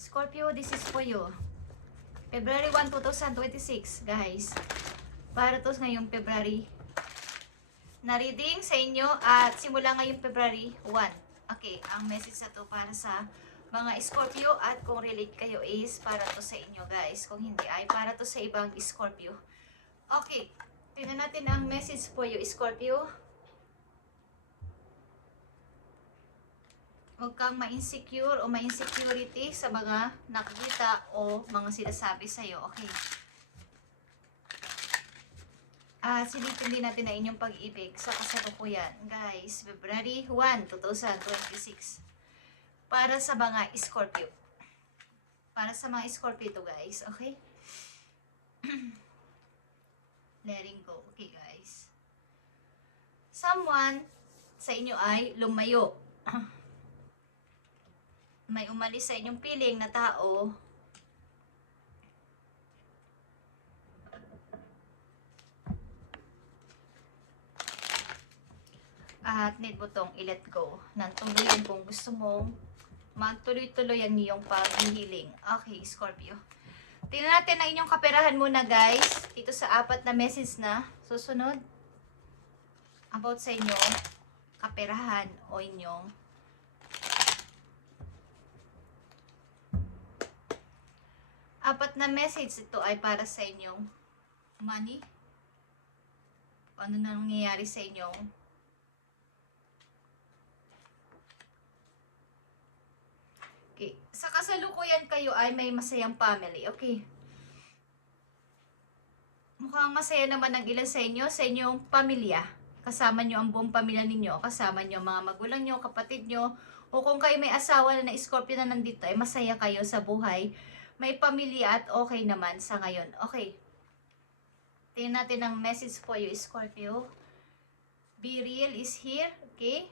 Scorpio, this is for you. February 1, 2026, guys. Para to ngayong February na reading sa inyo at simula ngayong February 1. Okay, ang message na to para sa mga Scorpio at kung relate kayo is para to sa inyo, guys. Kung hindi ay para to sa ibang Scorpio. Okay, tingnan natin ang message for you, Scorpio. Huwag kang ma-insecure o ma-insecurity sa mga nakikita o mga sinasabi sa'yo. Okay. Silipin din natin na inyong pag-ibig sa kasalukuyan. Guys, February 1, 2026. Para sa mga Scorpio. Para sa mga Scorpio to, guys. Okay? Letting go. Okay, guys. Someone sa inyo ay lumayo. May umalis sa inyong piling na tao. At need mo tong i-let go ng tuluyan kung gusto mong magtuloy-tuloy ang iyong pag-healing. Okay, Scorpio. Tingnan natin ang inyong kaperahan muna, guys. Dito sa apat na message na susunod. About sa inyong kaperahan o inyong apat na message. Ito ay para sa inyong money. Ano na nangyayari sa inyong okay. Sa kasalukuyan kayo ay may masayang family. Okay. Mukhang masaya naman ang ilan sa inyong pamilya. Kasama nyo ang buong pamilya ninyo. Kasama nyo ang mga magulang nyo, kapatid nyo. O kung kayo may asawa na Scorpio na nandito, ay masaya kayo sa buhay. May pamilya at okay naman sa ngayon. Okay. Tingnan natin ang message for you, Scorpio. Be real is here. Okay.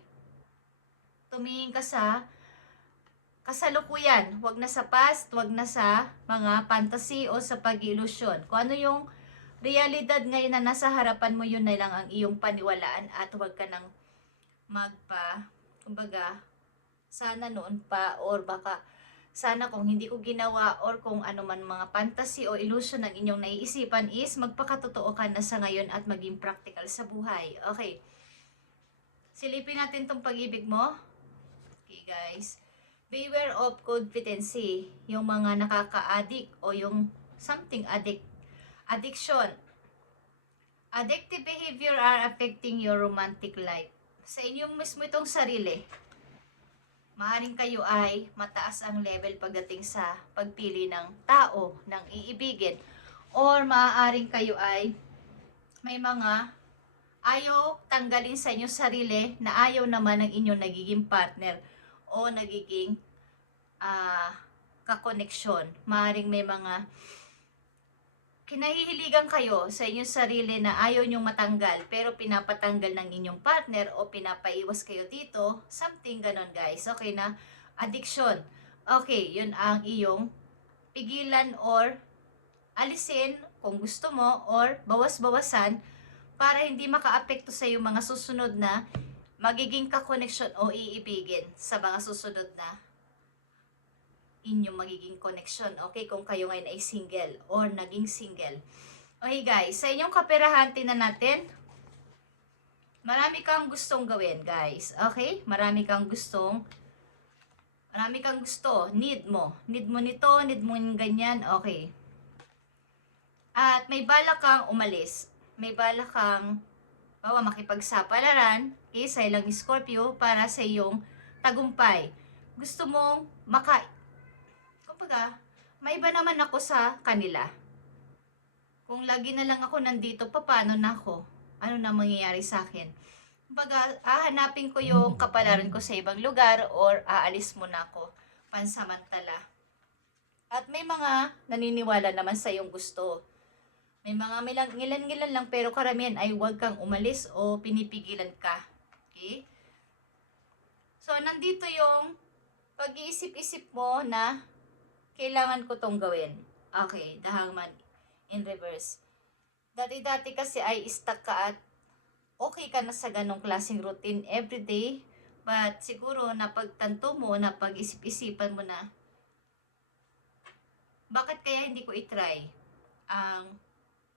Tumingin ka sa kasalukuyan. Huwag na sa past, huwag na sa mga fantasy o sa pag-ilusyon. Kung ano yung realidad ngayon na nasa harapan mo, yun na lang ang iyong paniwalaan at huwag ka nang kumbaga, sana noon pa or baka sana kung hindi ko ginawa or kung ano man mga fantasy o illusion ng inyong naiisipan is magpakatotoo ka na sa ngayon at maging practical sa buhay. Okay. Silipin natin tong pag-ibig mo. Okay, guys. Beware of codependency. Yung mga nakaka-addict o yung something addiction. Addictive behavior are affecting your romantic life. Sa inyong mismo itong sarili. Maaaring kayo ay mataas ang level pagdating sa pagpili ng tao, ng iibigin. Or maaaring kayo ay may mga ayaw tanggalin sa inyong sarili na ayaw naman ng inyong nagiging partner o nagiging kakoneksyon. Maaaring may mga kinahihiligan kayo sa inyong sarili na ayaw nyong matanggal pero pinapatanggal ng inyong partner o pinapaiwas kayo dito, something ganon, guys. Okay na? Addiction. Okay, yun ang iyong pigilan or alisin kung gusto mo or bawas-bawasan para hindi makaapekto sa yung mga susunod na magiging kakoneksyon o iibigin sa mga susunod na inyong magiging connection. Okay, kung kayo ngayon ay single or naging single. Okay, guys, sa inyong kaperahan, tingnan natin. Marami kang gustong gawin, guys. Okay? Marami kang gusto. Need mo. Need mo nito, need mo yung ganyan. Okay. At may balak kang umalis. May balak kang makipagsapalaran, okay, sa ilang Scorpio para sa iyong tagumpay. Gusto mong kumbaga, may iba naman ako sa kanila. Kung lagi na lang ako nandito, paano na ako? Ano na mangyayari sa akin? Kumbaga, hahanapin ko yung kapalaran ko sa ibang lugar or aalis muna ako pansamantala. At may mga naniniwala naman sa iyong gusto. May mga ngilan-ngilan lang pero karamihan ay huwag kang umalis o pinipigilan ka. Okay? So, nandito yung pag-iisip-isip mo na kailangan ko tong gawin. Okay, the Hangman in reverse. Dati-dati kasi ay stuck ka at okay ka na sa ganong klaseng routine everyday. But siguro napagtanto mo, napag-isip-isipan mo na kaya hindi ko itry ang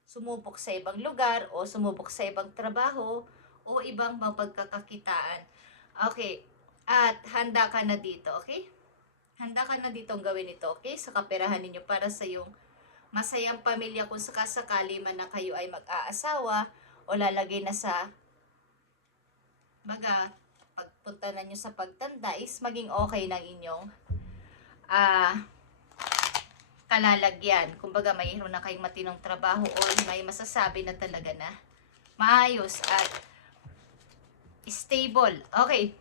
sumubok sa ibang lugar o sumubok sa ibang trabaho o ibang mapagkakakitaan. Okay, at handa ka na dito, okay? Handa ka na dito ang gawin ito, okay? Sa kaperahan ninyo para sa yung masayang pamilya kung sakasakali man na kayo ay mag-aasawa o lalagay na sa baga, pagpunta na nyo sa pagtanda is maging okay ng inyong kalalagyan. Kumbaga, mayroon na kayong matinong trabaho o may masasabi na talaga na maayos at stable. Okay.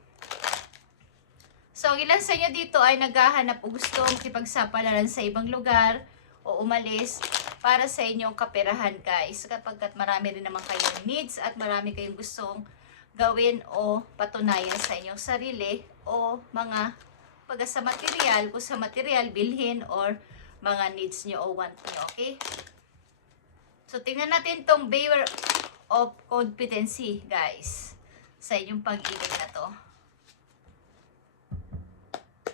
So, ilan sa inyo dito ay naghahanap o gusto makipagsapalaran sa ibang lugar o umalis para sa inyong kaperahan, guys. Kapagkat marami rin naman kayong needs at marami kayong gustong gawin o patunayan sa inyong sarili o mga pag sa material, kung sa material, bilhin or mga needs nyo o want nyo, okay? So, tingnan natin tong Beware of Competency, guys, sa inyong pag-ibig na to.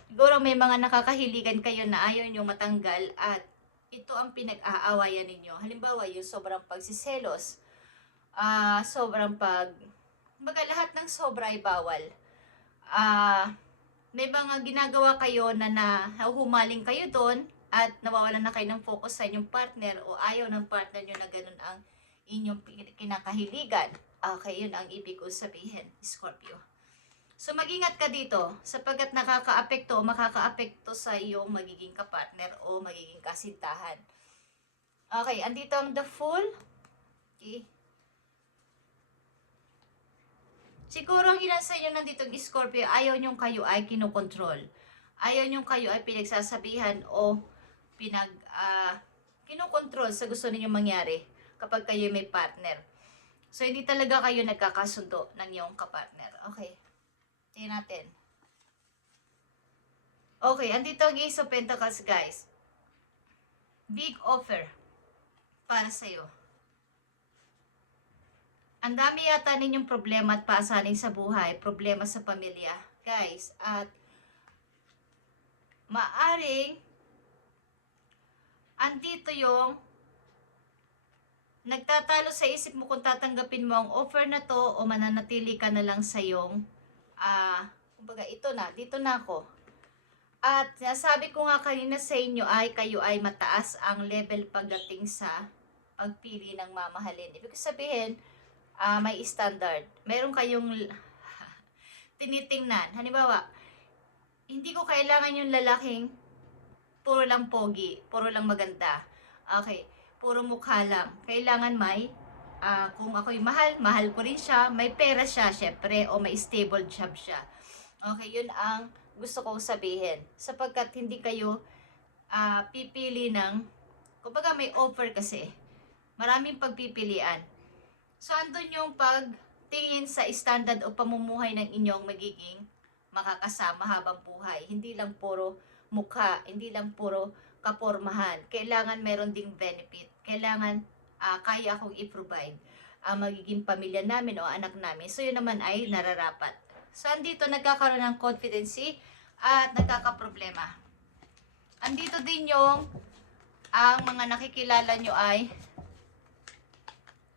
Siguro may mga nakakahiligan kayo na ayaw nyo matanggal at ito ang pinag-aawayan ninyo. Halimbawa, yung sobrang pagsiselos, sobrang baga lahat ng sobra ay bawal. May mga ginagawa kayo na nahuhumaling kayo doon at nawawalan na kayo ng focus sa inyong partner o ayaw ng partner nyo na ganun ang inyong kinakahiligan. Okay, yun ang ibig ko sabihin, Scorpio. So, mag-ingat ka dito sapagkat nakaka-apekto o makaka-apekto sa iyong magiging kapartner o magiging kasintahan. Okay, andito ang the Fool. Okay. Siguro ang ilan sa inyo nandito ng Scorpio, ayaw nyong kayo ay kinokontrol. Ayaw nyong kayo ay pinagsasabihan o kinokontrol sa gusto ninyong mangyari kapag kayo may partner. So, hindi talaga kayo nagkakasundo ng iyong kapartner. Okay. Tingnan natin. Okay, andito ang Ace of Pentacles, guys. Big offer para sa'yo. Ang dami yata ninyong problema at paasanin sa buhay, problema sa pamilya, guys. At maaring andito yung nagtatalo sa isip mo kung tatanggapin mo ang offer na to o mananatili ka na lang sa yung kumbaga ito na, dito na ako. At nasabi ko nga kanina sa inyo ay kayo ay mataas ang level pagdating sa pagpili ng mamahalin. Ibig sabihin, may standard. Meron kayong tinitingnan. Halimbawa, hindi ko kailangan yung lalaking puro lang pogi, puro lang maganda. Okay, puro mukha lang. Kailangan may, kung ako'y mahal ko rin siya, may pera siya, syempre, o may stable job siya. Okay, yun ang gusto kong sabihin. Sapagkat hindi kayo pipili ng, kumbaga may offer kasi. Maraming pagpipilian. So, andun yung pagtingin sa standard o pamumuhay ng inyong magiging makakasama habang buhay. Hindi lang puro mukha, hindi lang puro kapormahan. Kailangan meron ding benefit. Kailangan kaya akong i-provide ang magiging pamilya namin o anak namin. So, yun naman ay nararapat. So, andito nagkakaroon ng confidence at nagkakaproblema. Andito din yung ang mga nakikilala nyo ay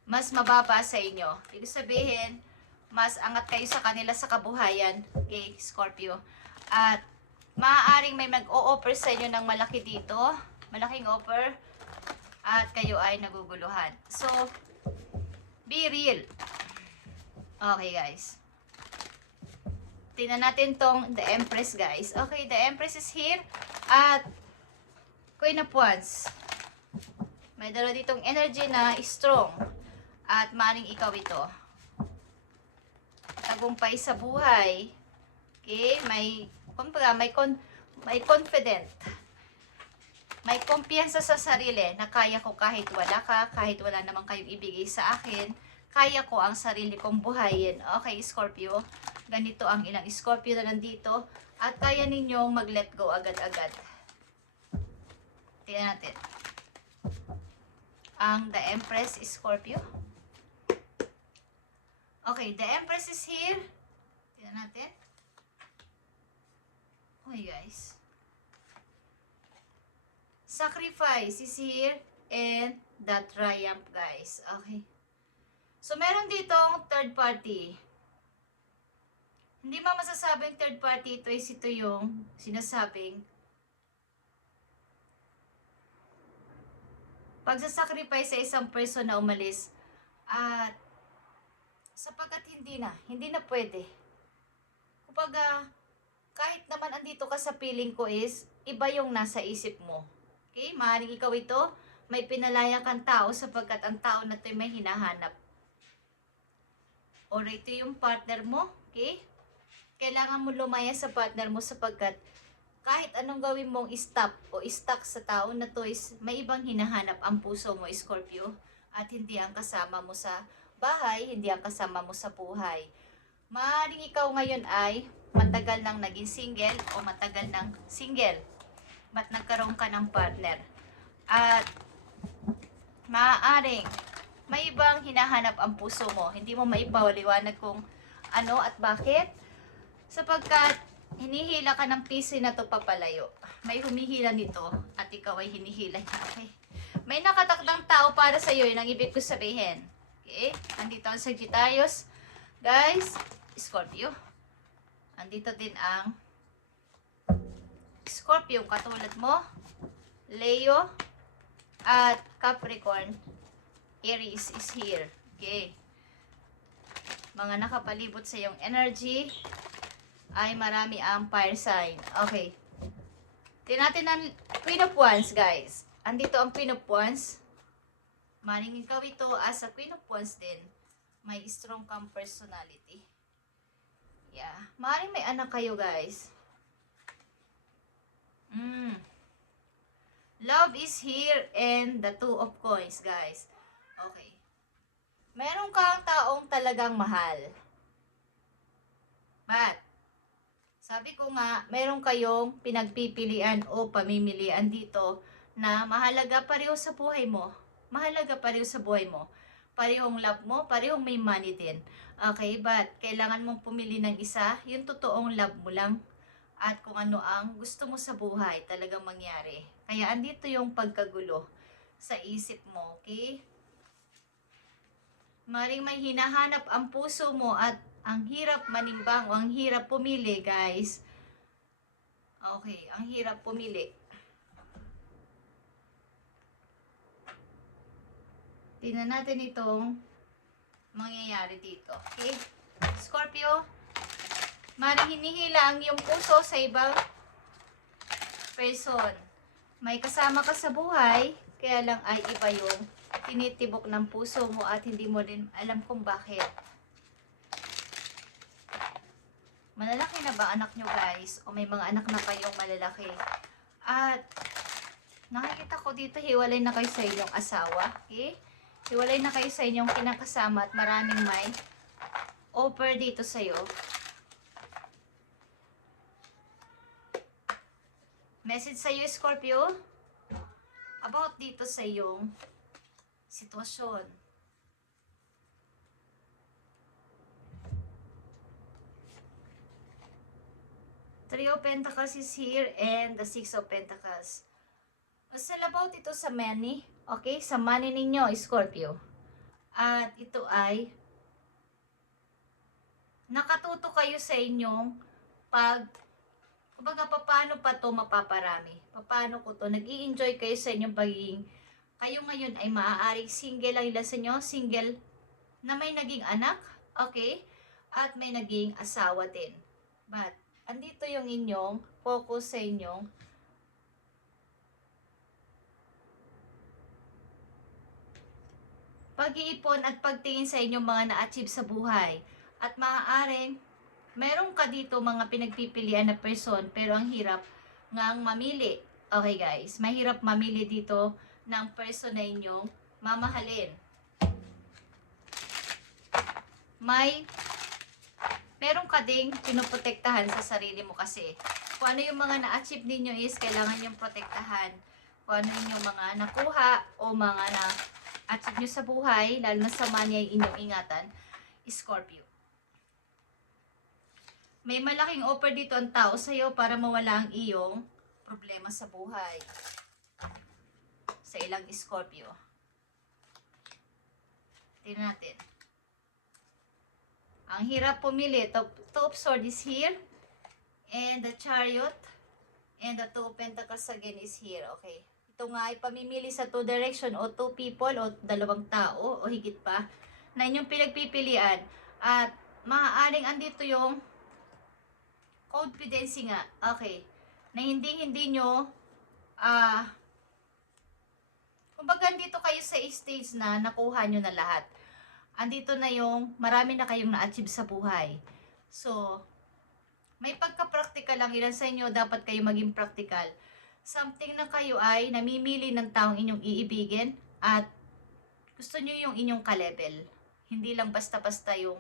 mas mababa sa inyo. Ibig sabihin, mas angat kayo sa kanila sa kabuhayan, okay, Scorpio. At maaaring may mag-o-offer sa inyo ng malaki dito, malaking offer, at kayo ay naguguluhan. So, be real. Okay, guys. Tingnan natin tong The Empress, guys. Okay, The Empress is here. At Queen of Wands. May dala ditong energy na strong. At maring ikaw ito. Tagumpay sa buhay. Okay? May confident. May kumpiyansa sa sarili na kaya ko kahit wala ka, kahit wala naman kayong ibigay sa akin, kaya ko ang sarili kong buhayin. Okay, Scorpio? Ganito ang ilang Scorpio na nandito. At kaya ninyong mag-let go agad-agad. Tingnan natin. Ang The Empress, Scorpio. Okay, The Empress is here. Tingnan natin. Okay, guys. Sacrifice is here and the triumph, guys. Okay. So, meron ditong third party. Hindi mo masasabing third party, ito yung sinasabing pagsasacrifice sa isang person na umalis at sapagkat hindi na pwede. Kumbaga, kahit naman andito ka sa feeling ko is, iba yung nasa isip mo. Okay? Maaaring ikaw ito, may pinalaya kang tao sapagkat ang tao na ito may hinahanap. Or ito yung partner mo. Okay? Kailangan mo lumaya sa partner mo sapagkat kahit anong gawin mong stop o stuck sa tao na to is may ibang hinahanap ang puso mo, Scorpio. At hindi ang kasama mo sa bahay, hindi ang kasama mo sa buhay. Maaaring ikaw ngayon ay matagal nang naging single o matagal nang single. Ba't nagkaroon ka ng partner? At maaaring may ibang hinahanap ang puso mo. Hindi mo maipaliwanag kung ano at bakit. Sapagkat hinihila ka ng pisi na to papalayo. May humihila nito at ikaw ay hinihila niya. Okay? May nakatakdang tao para sa iyo, yun ang ibig ko sabihin. Okay? Andito ang Sagittarius. Guys, Scorpio. Andito din ang Scorpio, katulad mo, Leo, at Capricorn. Aries is here. Okay. Mga nakapalibot sa iyong energy ay marami ang fire sign. Okay. Tingnan natin ang Queen of Wands, guys. Andito ang Queen of Wands. Maring ikaw ito as a Queen of Wands din. May strong kang personality. Yeah. Maring may anak kayo, guys. Love is here and the Two of Coins, guys. Okay. Meron kang taong talagang mahal. But, sabi ko nga, meron kayong pinagpipilian o pamimilian dito na mahalaga pareho sa buhay mo. Mahalaga pareho sa buhay mo. Parehong love mo, parehong may money din. Okay, but kailangan mong pumili ng isa, yung totoong love mo lang. At kung ano ang gusto mo sa buhay talagang mangyari. Kaya andito yung pagkagulo sa isip mo, okay? Maring may hinahanap ang puso mo at ang hirap manimbang o ang hirap pumili, guys. Okay, ang hirap pumili. Tingnan natin itong mangyayari dito. Okay? Scorpio, maring hinihila ang iyong puso sa ibang person. May kasama ka sa buhay, kaya lang ay iba yung tinitibok ng puso mo at hindi mo din alam kung bakit. Malalaki na ba anak nyo, guys? O may mga anak na kayong malalaki? At nakikita ko dito, hiwalay na kayo sa inyong asawa. Okay? Hiwalay na kayo sa inyong kinakasama at maraming may offer dito sa'yo. Message sa'yo, Scorpio, about dito sa iyong sitwasyon. Three of Pentacles is here and the Six of Pentacles. All about ito sa money. Okay? Sa money ninyo, Scorpio. At ito ay nakatuto kayo sa inyong kumbaga, paano pa to mapaparami? Paano ko to? Nag-i-enjoy kayo sa inyong pagiging, kayo ngayon ay maaaring single ang ilan sa inyo, single na may naging anak, okay? At may naging asawa din. But, andito yung inyong focus sa inyong pag-iipon at pagtingin sa inyong mga na-achieve sa buhay. At maaaring, meron ka dito mga pinagpipilian na person, pero ang hirap ngang mamili. Okay, guys, mahirap mamili dito ng person na inyong mamahalin. Meron ka ding pinoprotektahan sa sarili mo kasi. Kung ano yung mga na-achieve ninyo is kailangan yung protektahan. Kung ano yung mga nakuha o mga na-achieve nyo sa buhay, lalo na sa money ay inyong ingatan, Scorpio. May malaking offer dito ang tao sa'yo para mawala ang iyong problema sa buhay. sa ilang Scorpio. Tingnan natin. Ang hirap pumili. Two of Swords is here. And the Chariot. And the Two of Pentacles again is here. Okay. Ito nga ay pamimili sa two direction o two people o dalawang tao o higit pa na inyong pinagpipilian. At maaaring andito yung confidence nga. Okay. Na hindi nyo kumbaga andito kayo sa stage na nakuha nyo na lahat. Andito na yung marami na kayong na-achieve sa buhay. So, may pagka-practical lang. Ilan sa inyo dapat kayo maging practical. Something na kayo ay namimili ng taong inyong iibigin at gusto nyo yung inyong ka-level. Hindi lang basta-basta yung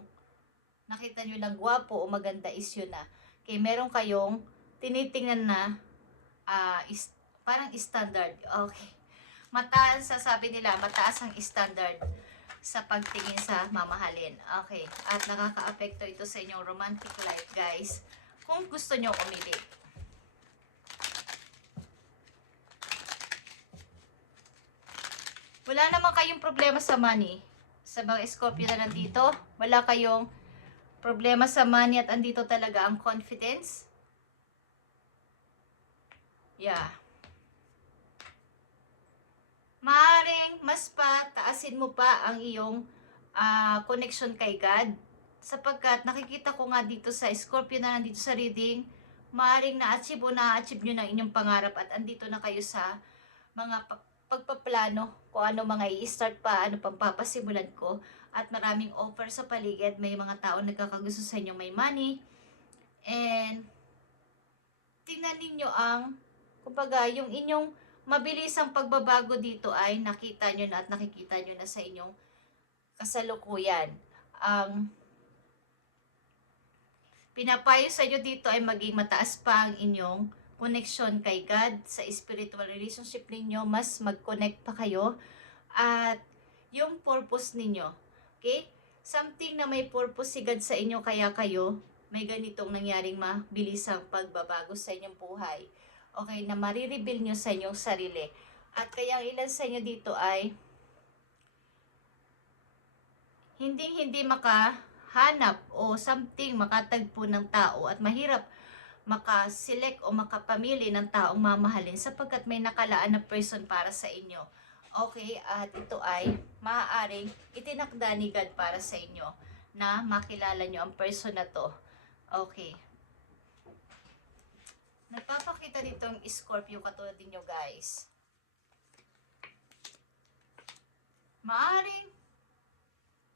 nakita nyo lang gwapo o maganda is yun na. Kaya meron kayong tinitingnan na parang standard. Okay. Mataas, sasabi nila, mataas ang standard sa pagtingin sa mamahalin. Okay. At nakaka-apekto ito sa inyong romantic life, guys. Kung gusto nyo umili. Wala naman kayong problema sa money. Sa mga Scorpio na nandito, wala kayong problema sa money at andito talaga ang confidence. Yeah. Maaring mas taasin mo pa ang iyong connection kay God. Sapagkat nakikita ko nga dito sa Scorpio na nandito sa reading, maaring na-achieve o na-achieve nyo ng inyong pangarap at andito na kayo sa mga pagpaplano kung ano mga i-start pa, ano pang papasimulan ko. At maraming offer sa paligid, may mga tao nagkakagusto sa inyo may money. And tingnan ninyo ang, kumbaga, yung inyong mabilisang pagbabago dito ay nakita nyo na at nakikita nyo na sa inyong kasalukuyan. Ang pinapayo sa inyo dito ay maging mataas pa ang inyong connection kay God sa spiritual relationship ninyo. Mas mag-connect pa kayo. At yung purpose ninyo. Okay? Something na may purpose si God sa inyo kaya kayo may ganitong nangyaring mabilisang pagbabago sa inyong buhay. Okay, na marireveal nyo sa inyong sarili. At kaya ilan sa inyo dito ay hindi makahanap o something makatagpo ng tao at mahirap makaselect o makapamili ng taong mamahalin sapagkat may nakalaan na person para sa inyo. Okay, at ito ay maaaring itinakda ni God para sa inyo na makilala nyo ang person na to. Okay. Nagpapakita dito ang Scorpio katulad ninyo, guys. Maaring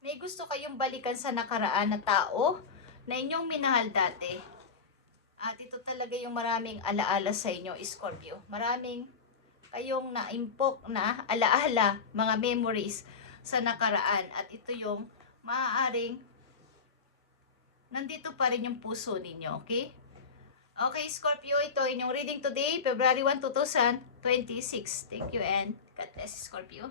may gusto kayong balikan sa nakaraan na tao na inyong minahal dati. At ito talaga yung maraming alaala sa inyo, Scorpio. Maraming kayong naimpok na alaala, mga memories sa nakaraan. At ito yung maaaring nandito pa rin yung puso ninyo, okay? Okay, Scorpio, ito inyong reading today, February 1, 2026. Thank you and God bless, Scorpio.